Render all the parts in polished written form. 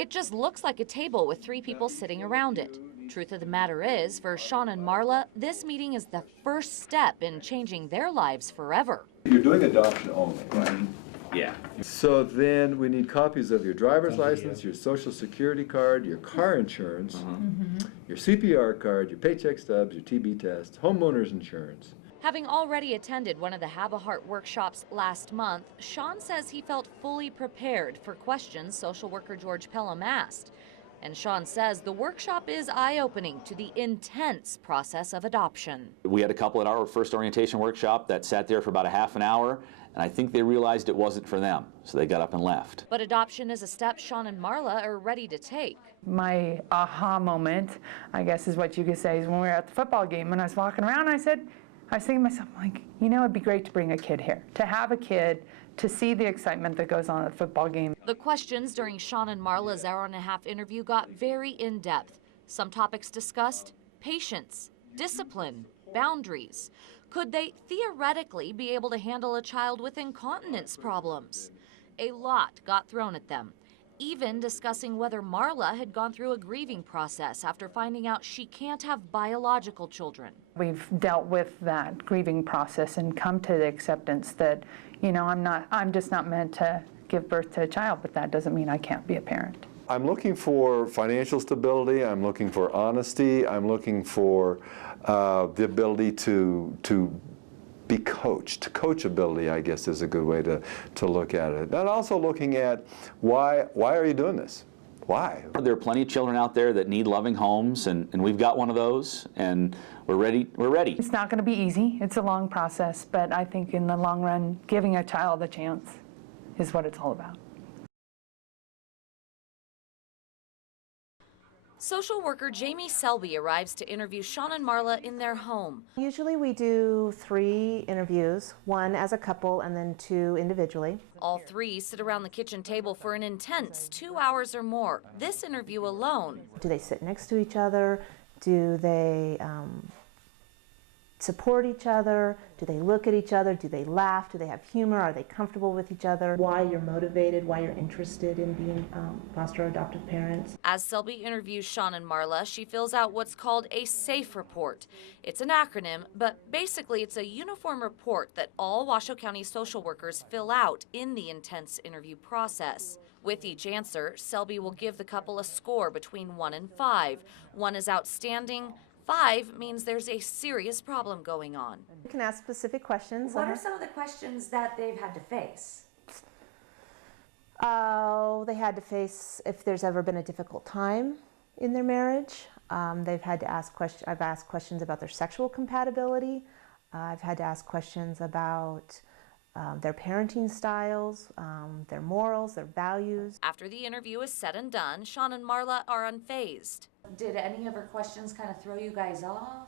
It just looks like a table with 3 people sitting around it. Truth of the matter is, for Sean and Marla, this meeting is the first step in changing their lives forever. You're doing adoption only, right? Yeah. So then we need copies of your driver's license, your social security card, your car insurance, your CPR card, your paycheck stubs, your TB test, homeowner's insurance. Having already attended one of the Have a Heart workshops last month, Sean says he felt fully prepared for questions social worker George Pelham asked. And Sean says the workshop is eye-opening to the intense process of adoption. We had a couple at our first orientation workshop that sat there for about a half an hour, and I think they realized it wasn't for them, so they got up and left. But adoption is a step Sean and Marla are ready to take. My aha moment, I guess is what you could say, is when we were at the football game and I was walking around, I was thinking to myself, like, you know, it'd be great to bring a kid here, to have a kid, to see the excitement that goes on at the football game. The questions during Sean and Marla's hour-and-a-half interview got very in-depth. Some topics discussed: patience, discipline, boundaries. Could they theoretically be able to handle a child with incontinence problems? A lot got thrown at them, even discussing whether Marla had gone through a grieving process after finding out she can't have biological children. We've dealt with that grieving process and come to the acceptance that, you know, I'm just not meant to give birth to a child, but that doesn't mean I can't be a parent. I'm looking for financial stability, I'm looking for honesty, I'm looking for the ability to be coached. Coachability, I guess, is a good way to look at it. And also looking at why are you doing this? Why? There are plenty of children out there that need loving homes, and we've got one of those, and we're ready. It's not going to be easy. It's a long process, but I think in the long run, giving a child a chance is what it's all about. Social worker Jamie Selby arrives to interview Sean and Marla in their home. Usually we do 3 interviews, 1 as a couple and then 2 individually. All 3 sit around the kitchen table for an intense 2 hours or more. This interview alone. Do they sit next to each other? Do they support each other? Do they look at each other? Do they laugh? Do they have humor? Are they comfortable with each other? Why you're motivated, why you're interested in being foster or adoptive parents. As Selby interviews Sean and Marla, she fills out what's called a SAFE report. It's an acronym, but basically it's a uniform report that all Washoe County social workers fill out in the intense interview process. With each answer, Selby will give the couple a score between 1 and 5. 1 is outstanding. 5 means there's a serious problem going on. You can ask specific questions. What are some of the questions that they've had to face? Oh, they had to face if there's ever been a difficult time in their marriage. They've had to ask questions. I've asked questions about their sexual compatibility. I've had to ask questions about their parenting styles, their morals, their values. After the interview is said and done, Sean and Marla are unfazed. Did any of her questions kind of throw you guys off?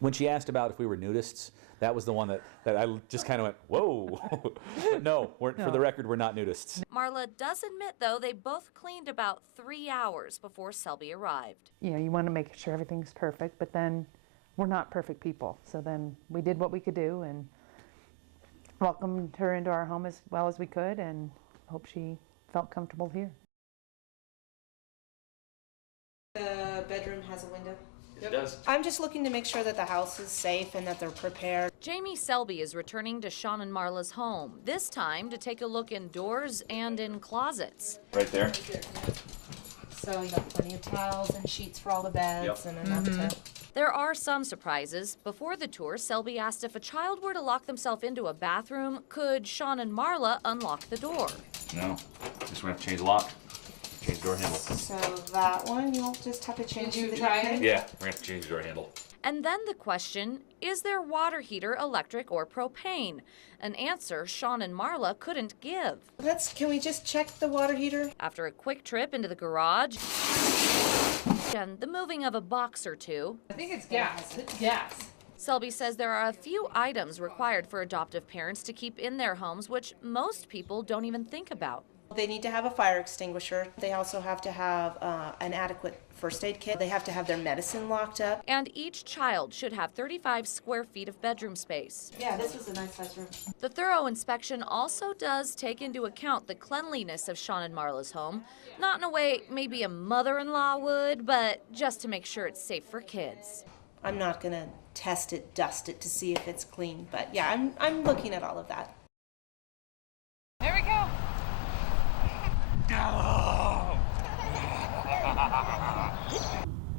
When she asked about if we were nudists, that was the one that I just kind of went, whoa. No, for the record, we're not nudists. Marla does admit, though, they both cleaned about 3 hours before Selby arrived. You know, you want to make sure everything's perfect, but then we're not perfect people. So then we did what we could do and welcomed her into our home as well as we could, and hope she felt comfortable here. The bedroom has a window. It does. I'm just looking to make sure that the house is safe and that they're prepared. Jamie Selby is returning to Sean and Marla's home, this time to take a look indoors and in closets. Right there. So you got plenty of towels and sheets for all the beds and enough to... There are some surprises. Before the tour, Selby asked if a child were to lock themselves into a bathroom, could Sean and Marla unlock the door? No, just gonna have to change the lock. Change the door handle. So that one, you'll just have to change. Did you so that try can- it? Yeah, we're gonna have to change the door handle. And then the question, is their water heater electric or propane? An answer Sean and Marla couldn't give. Can we just check the water heater? After a quick trip into the garage and the moving of a box or 2, I think it's gas. It's gas. Selby says there are a few items required for adoptive parents to keep in their homes which most people don't even think about. They need to have a fire extinguisher. They also have to have an adequate first aid kit. They have to have their medicine locked up. And each child should have 35 square feet of bedroom space. Yeah, this was a nice size room. The thorough inspection also does take into account the cleanliness of Sean and Marla's home. Not in a way maybe a mother-in-law would, but just to make sure it's safe for kids. I'm not gonna test it, dust it to see if it's clean, but yeah, I'm looking at all of that. There we go.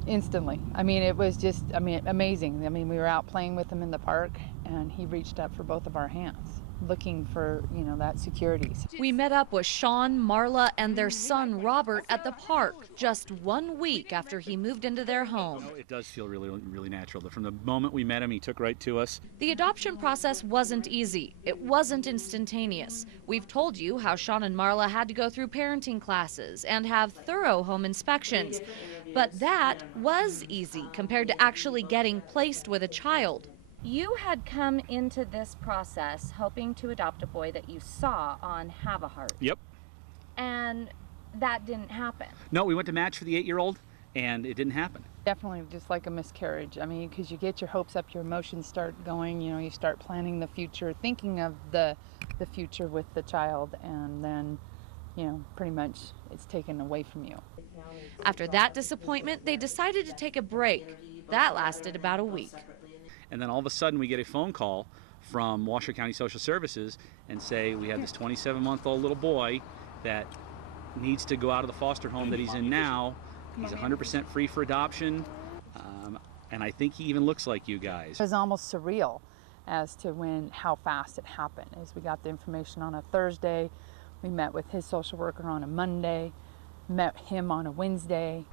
Instantly. I mean, it was just, amazing. I mean, we were out playing with him in the park, and he reached up for both of our hands, looking for, that security. We met up with Sean, Marla, and their son Robert at the park just 1 week after he moved into their home. It does feel really, really natural. From the moment we met him, he took right to us. The adoption process wasn't easy. It wasn't instantaneous. We've told you how Sean and Marla had to go through parenting classes and have thorough home inspections. But that was easy compared to actually getting placed with a child. You had come into this process hoping to adopt a boy that you saw on Have a Heart. Yep. And that didn't happen. No, we went to match for the 8-year-old, and it didn't happen. Definitely just like a miscarriage. I mean, because you get your hopes up, your emotions start going, you start planning the future, thinking of the future with the child, and then, pretty much it's taken away from you. After that disappointment, they decided to take a break. That lasted about a week. And then all of a sudden we get a phone call from Washoe County Social Services and say we have this 27-month-old little boy that needs to go out of the foster home that he's in now. He's 100% free for adoption, and I think he even looks like you guys. It was almost surreal as to how fast it happened. As we got the information on a Thursday, we met with his social worker on a Monday, met him on a Wednesday.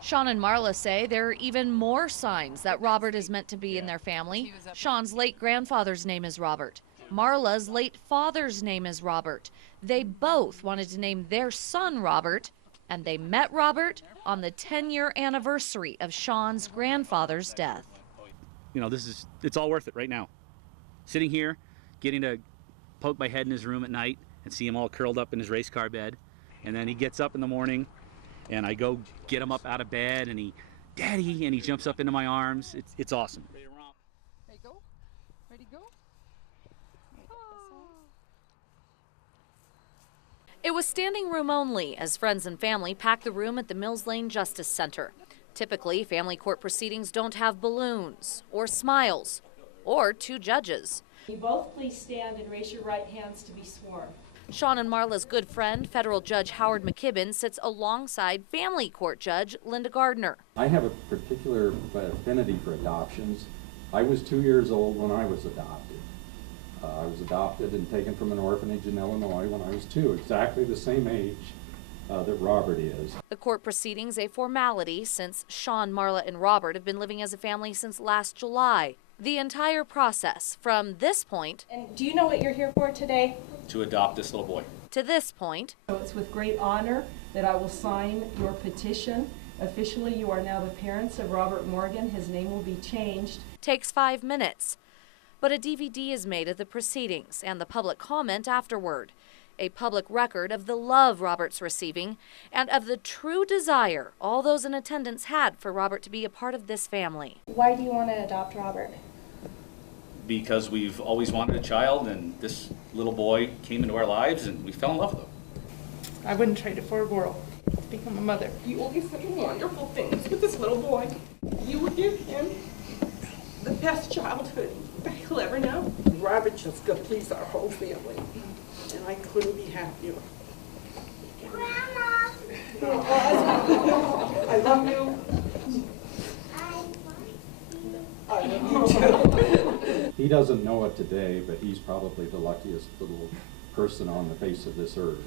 Sean and Marla say there are even more signs that Robert is meant to be in their family. Sean's late grandfather's name is Robert. Marla's late father's name is Robert. They both wanted to name their son Robert, and they met Robert on the 10-year anniversary of Sean's grandfather's death. It's all worth it right now. Sitting here, getting to poke my head in his room at night and see him all curled up in his race car bed, and then he gets up in the morning and I go get him up out of bed, and Daddy, and he jumps up into my arms. It's awesome. Ready to go? Ready to go? It was standing room only as friends and family packed the room at the Mills Lane Justice Center. Typically, family court proceedings don't have balloons or smiles or two judges. You both please stand and raise your right hands to be sworn. Sean and Marla's good friend, federal judge Howard McKibben, sits alongside family court judge Linda Gardner. I have a particular affinity for adoptions. I was 2 years old when I was adopted. I was adopted and taken from an orphanage in Illinois when I was 2, exactly the same age that Robert is. The court proceedings a formality since Sean, Marla, and Robert have been living as a family since last July. The entire process from this point. And do you know what you're here for today? To adopt this little boy. To this point. So it's with great honor that I will sign your petition. Officially, you are now the parents of Robert Morgan. His name will be changed. Takes 5 minutes. But a DVD is made of the proceedings and the public comment afterward. A public record of the love Robert's receiving and of the true desire all those in attendance had for Robert to be a part of this family. Why do you want to adopt Robert? Because we've always wanted a child, and this little boy came into our lives and we fell in love with him. I wouldn't trade it for a world to become a mother. You will do such wonderful things with this little boy. You will give him the best childhood that he'll ever know. Robert just gonna please our whole family, and I couldn't be happier. Grandma! I love you. I love you too. He doesn't know it today, but he's probably the luckiest little person on the face of this earth.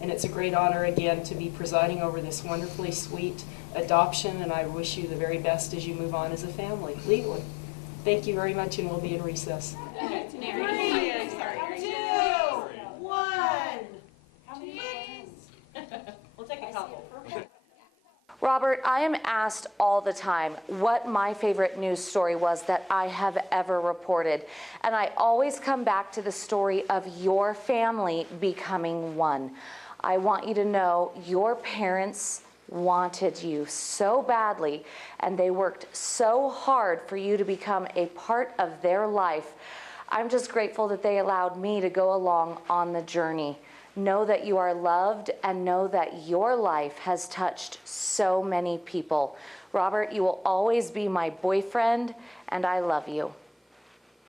And it's a great honor again to be presiding over this wonderfully sweet adoption, and I wish you the very best as you move on as a family, legally. Thank you very much, and we'll be in recess. 3, 2, 1. How many? We'll take a couple. Robert, I am asked all the time what my favorite news story was that I have ever reported. And I always come back to the story of your family becoming one. I want you to know your parents wanted you so badly, and they worked so hard for you to become a part of their life. I'm just grateful that they allowed me to go along on the journey. Know that you are loved, and know that your life has touched so many people. Robert, you will always be my boyfriend, and I love you.